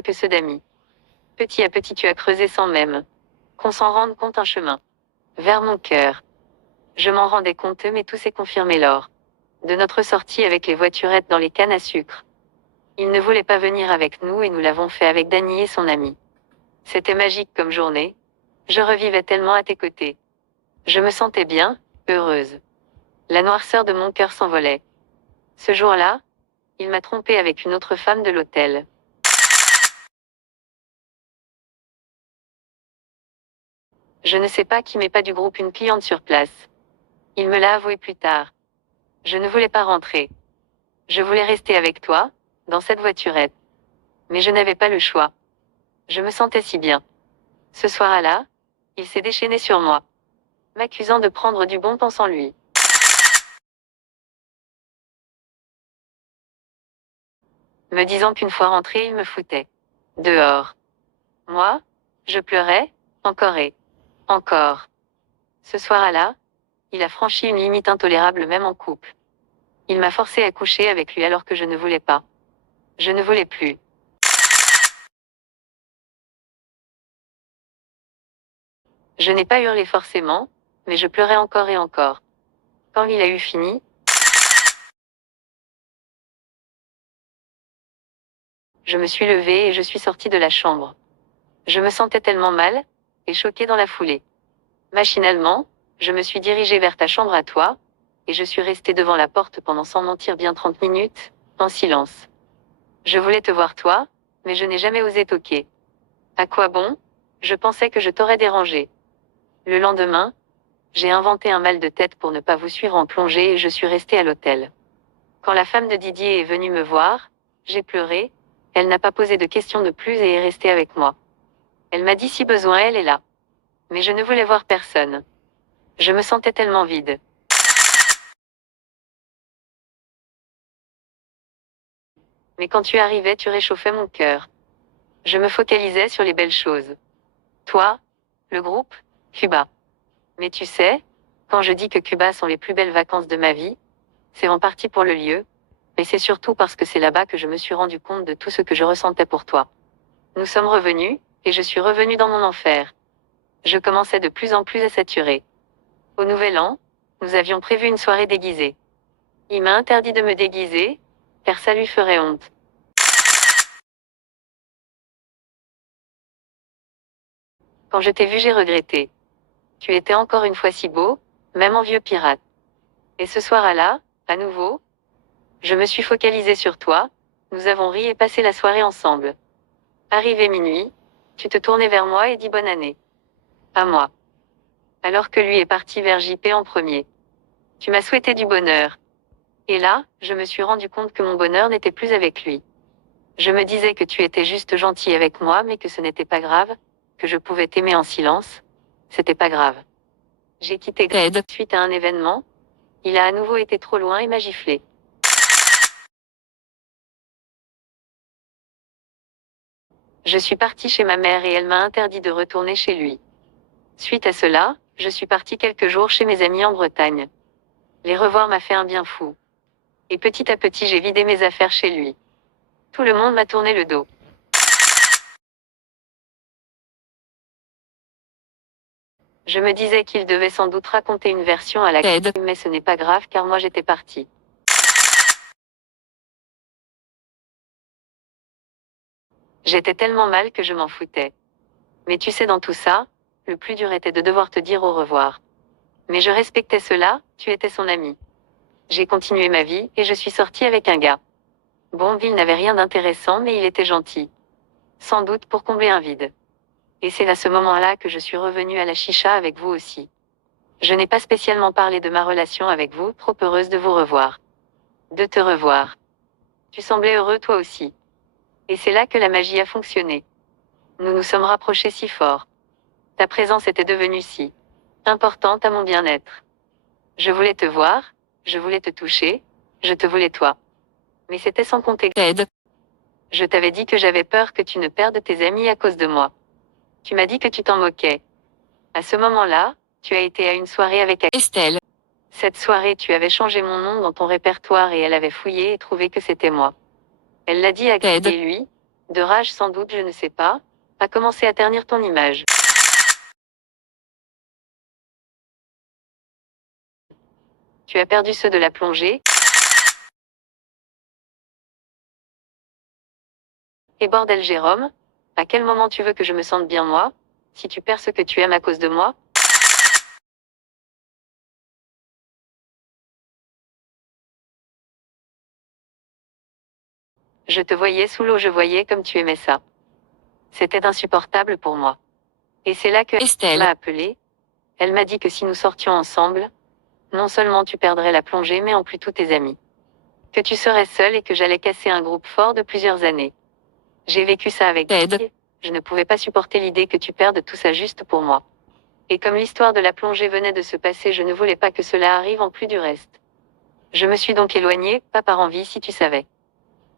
autres que ceux d'amis. Petit à petit tu as creusé sans même qu'on s'en rende compte un chemin vers mon cœur. Je m'en rendais compte mais tout s'est confirmé lors de notre sortie avec les voiturettes dans les cannes à sucre. Il ne voulait pas venir avec nous et nous l'avons fait avec Dany et son ami. C'était magique comme journée. Je revivais tellement à tes côtés. Je me sentais bien, heureuse. La noirceur de mon cœur s'envolait. Ce jour-là, il m'a trompée avec une autre femme de l'hôtel. Je ne sais pas qui mais pas du groupe une cliente sur place. Il me l'a avoué plus tard. Je ne voulais pas rentrer. Je voulais rester avec toi, dans cette voiturette. Mais je n'avais pas le choix. Je me sentais si bien. Ce soir-là, il s'est déchaîné sur moi, m'accusant de prendre du bon temps sans lui. Me disant qu'une fois rentré, il me foutait dehors. Moi, je pleurais, encore et encore. Ce soir-là, il a franchi une limite intolérable même en couple. Il m'a forcé à coucher avec lui alors que je ne voulais pas. Je ne voulais plus. Je n'ai pas hurlé forcément, mais je pleurais encore et encore. Quand il a eu fini, je me suis levée et je suis sortie de la chambre. Je me sentais tellement mal, et choquée dans la foulée. Machinalement, je me suis dirigée vers ta chambre à toi, et je suis restée devant la porte pendant sans mentir bien 30 minutes, en silence. Je voulais te voir toi, mais je n'ai jamais osé toquer. À quoi bon? Je pensais que je t'aurais dérangé. Le lendemain, j'ai inventé un mal de tête pour ne pas vous suivre en plongée et je suis restée à l'hôtel. Quand la femme de Didier est venue me voir, j'ai pleuré, elle n'a pas posé de questions de plus et est restée avec moi. Elle m'a dit si besoin elle est là. Mais je ne voulais voir personne. Je me sentais tellement vide. Mais quand tu arrivais, tu réchauffais mon cœur. Je me focalisais sur les belles choses. Toi, le groupe, Cuba. Mais tu sais, quand je dis que Cuba sont les plus belles vacances de ma vie, c'est en partie pour le lieu, mais c'est surtout parce que c'est là-bas que je me suis rendu compte de tout ce que je ressentais pour toi. Nous sommes revenus, et je suis revenue dans mon enfer. Je commençais de plus en plus à saturer. Au Nouvel An, nous avions prévu une soirée déguisée. Il m'a interdit de me déguiser, car ça lui ferait honte. Quand je t'ai vu, j'ai regretté. Tu étais encore une fois si beau, même en vieux pirate. Et ce soir-là, à nouveau, je me suis focalisée sur toi, nous avons ri et passé la soirée ensemble. Arrivé minuit, tu te tournais vers moi et dis bonne année. À moi. Alors que lui est parti vers JP en premier. Tu m'as souhaité du bonheur. Et là, je me suis rendu compte que mon bonheur n'était plus avec lui. Je me disais que tu étais juste gentil avec moi mais que ce n'était pas grave, que je pouvais t'aimer en silence. C'était pas grave. J'ai quitté Greg suite à un événement. Il a à nouveau été trop loin et m'a giflé. Je suis partie chez ma mère et elle m'a interdit de retourner chez lui. Suite à cela, je suis partie quelques jours chez mes amis en Bretagne. Les revoir m'a fait un bien fou. Et petit à petit j'ai vidé mes affaires chez lui. Tout le monde m'a tourné le dos. Je me disais qu'il devait sans doute raconter une version à la mais ce n'est pas grave car moi j'étais partie. J'étais tellement mal que je m'en foutais. Mais tu sais dans tout ça, le plus dur était de devoir te dire au revoir. Mais je respectais cela, tu étais son ami. J'ai continué ma vie et je suis sortie avec un gars. Bon, il n'avait rien d'intéressant mais il était gentil. Sans doute pour combler un vide. Et c'est à ce moment-là que je suis revenue à la chicha avec vous aussi. Je n'ai pas spécialement parlé de ma relation avec vous, trop heureuse de vous revoir. De te revoir. Tu semblais heureux toi aussi. Et c'est là que la magie a fonctionné. Nous nous sommes rapprochés si fort. Ta présence était devenue si importante à mon bien-être. Je voulais te voir, je voulais te toucher, je te voulais toi. Mais c'était sans compter Ed. Je t'avais dit que j'avais peur que tu ne perdes tes amis à cause de moi. Tu m'as dit que tu t'en moquais. À ce moment-là, tu as été à une soirée avec Estelle. Cette soirée, tu avais changé mon nom dans ton répertoire et elle avait fouillé et trouvé que c'était moi. Elle l'a dit à Ed et lui, De rage sans doute, je ne sais pas, a commencé à ternir ton image. Tu as perdu ceux de la plongée. Et bordel Jérôme, à quel moment tu veux que je me sente bien moi, si tu perds ce que tu aimes à cause de moi? Je te voyais sous l'eau, je voyais comme tu aimais ça. C'était insupportable pour moi. Et c'est là que Estelle m'a appelée. Elle m'a dit que si nous sortions ensemble, non seulement tu perdrais la plongée mais en plus tous tes amis. Que tu serais seule et que j'allais casser un groupe fort de plusieurs années. J'ai vécu ça avec Ted. Guy. Je ne pouvais pas supporter l'idée que tu perdes tout ça juste pour moi. Et comme l'histoire de la plongée venait de se passer, je ne voulais pas que cela arrive en plus du reste. Je me suis donc éloignée, pas par envie si tu savais.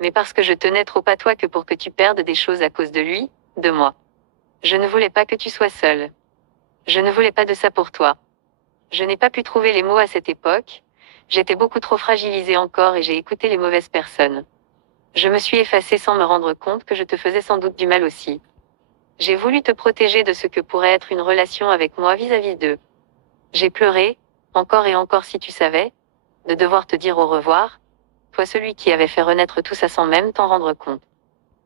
Mais parce que je tenais trop à toi que pour que tu perdes des choses à cause de lui, de moi. Je ne voulais pas que tu sois seule. Je ne voulais pas de ça pour toi. Je n'ai pas pu trouver les mots à cette époque. J'étais beaucoup trop fragilisée encore et j'ai écouté les mauvaises personnes. Je me suis effacée sans me rendre compte que je te faisais sans doute du mal aussi. J'ai voulu te protéger de ce que pourrait être une relation avec moi vis-à-vis d'eux. J'ai pleuré, encore et encore si tu savais, de devoir te dire au revoir, toi celui qui avait fait renaître tout ça sans même t'en rendre compte.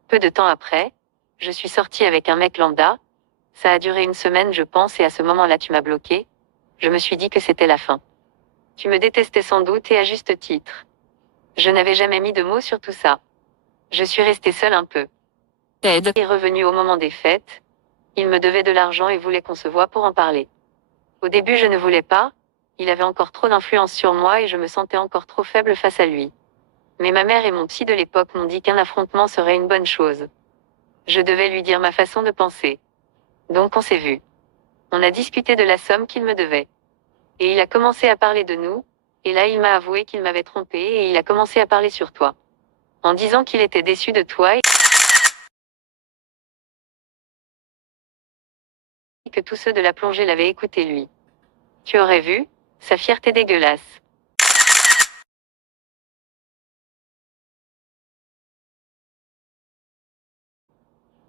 Peu de temps après, je suis sortie avec un mec lambda, ça a duré une semaine je pense et à ce moment-là tu m'as bloqué, je me suis dit que c'était la fin. Tu me détestais sans doute et à juste titre. Je n'avais jamais mis de mots sur tout ça. Je suis restée seule un peu. Ted Il est revenu au moment des fêtes, il me devait de l'argent et voulait qu'on se voie pour en parler. Au début je ne voulais pas, il avait encore trop d'influence sur moi et je me sentais encore trop faible face à lui. Mais ma mère et mon psy de l'époque m'ont dit qu'un affrontement serait une bonne chose. Je devais lui dire ma façon de penser. Donc on s'est vu. On a discuté de la somme qu'il me devait. Et il a commencé à parler de nous, et là il m'a avoué qu'il m'avait trompé et il a commencé à parler sur toi. En disant qu'il était déçu de toi et que tous ceux de la plongée l'avaient écouté lui. Tu aurais vu, sa fierté dégueulasse.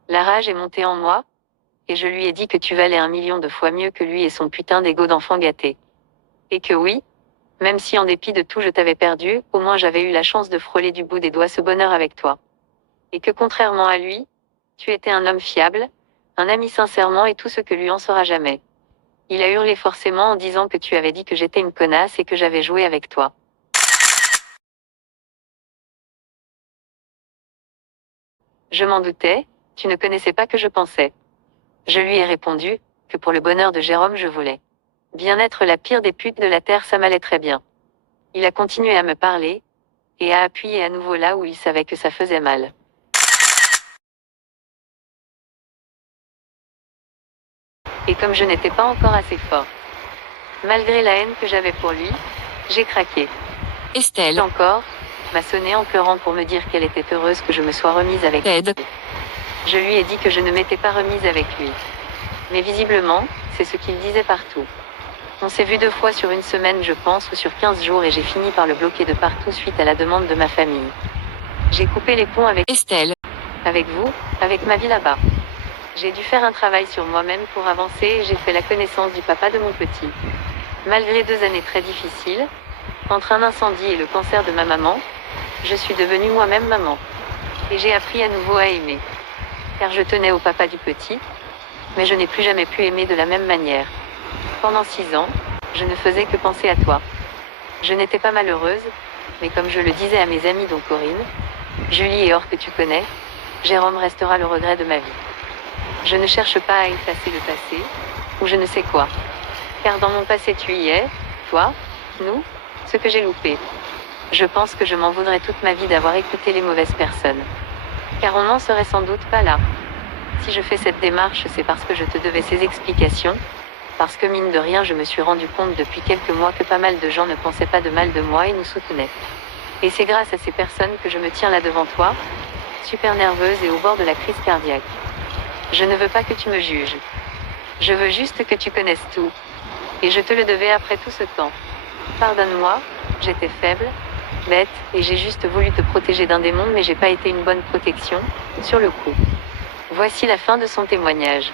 La rage est montée en moi, et je lui ai dit que tu valais 1 million de fois mieux que lui et son putain d'ego d'enfant gâté. Et que oui, même si en dépit de tout je t'avais perdu, au moins j'avais eu la chance de frôler du bout des doigts ce bonheur avec toi. Et que contrairement à lui, tu étais un homme fiable, un ami sincèrement et tout ce que lui en sera jamais. Il a hurlé forcément en disant que tu avais dit que j'étais une connasse et que j'avais joué avec toi. Je m'en doutais, tu ne connaissais pas que je pensais. Je lui ai répondu, que pour le bonheur de Jérôme je voulais. Bien être la pire des putes de la terre ça m'allait très bien. Il a continué à me parler, et a appuyé à nouveau là où il savait que ça faisait mal. Et comme je n'étais pas encore assez fort, malgré la haine que j'avais pour lui, j'ai craqué. Estelle Encore, m'a sonné en pleurant pour me dire qu'elle était heureuse que je me sois remise avec lui. Ted Je lui ai dit que je ne m'étais pas remise avec lui. Mais visiblement, c'est ce qu'il disait partout. On s'est vu 2 fois sur une semaine je pense ou sur 15 jours et j'ai fini par le bloquer de partout suite à la demande de ma famille. J'ai coupé les ponts Estelle avec vous, avec ma vie là-bas. J'ai dû faire un travail sur moi-même pour avancer et j'ai fait la connaissance du papa de mon petit. Malgré 2 années très difficiles, entre un incendie et le cancer de ma maman, je suis devenue moi-même maman. Et j'ai appris à nouveau à aimer. Car je tenais au papa du petit, mais je n'ai plus jamais pu aimer de la même manière. Pendant 6 ans, je ne faisais que penser à toi. Je n'étais pas malheureuse, mais comme je le disais à mes amis dont Corinne, Julie et Or que tu connais, Jérôme restera le regret de ma vie. Je ne cherche pas à effacer le passé, ou je ne sais quoi. Car dans mon passé tu y es, toi, nous, ce que j'ai loupé. Je pense que je m'en voudrais toute ma vie d'avoir écouté les mauvaises personnes. Car on n'en serait sans doute pas là. Si je fais cette démarche, c'est parce que je te devais ces explications, parce que mine de rien je me suis rendu compte depuis quelques mois que pas mal de gens ne pensaient pas de mal de moi et nous soutenaient. Et c'est grâce à ces personnes que je me tiens là devant toi, super nerveuse et au bord de la crise cardiaque. Je ne veux pas que tu me juges. Je veux juste que tu connaisses tout. Et je te le devais après tout ce temps. Pardonne-moi, j'étais faible, bête, et j'ai juste voulu te protéger d'un démon mais j'ai pas été une bonne protection, sur le coup. Voici la fin de son témoignage.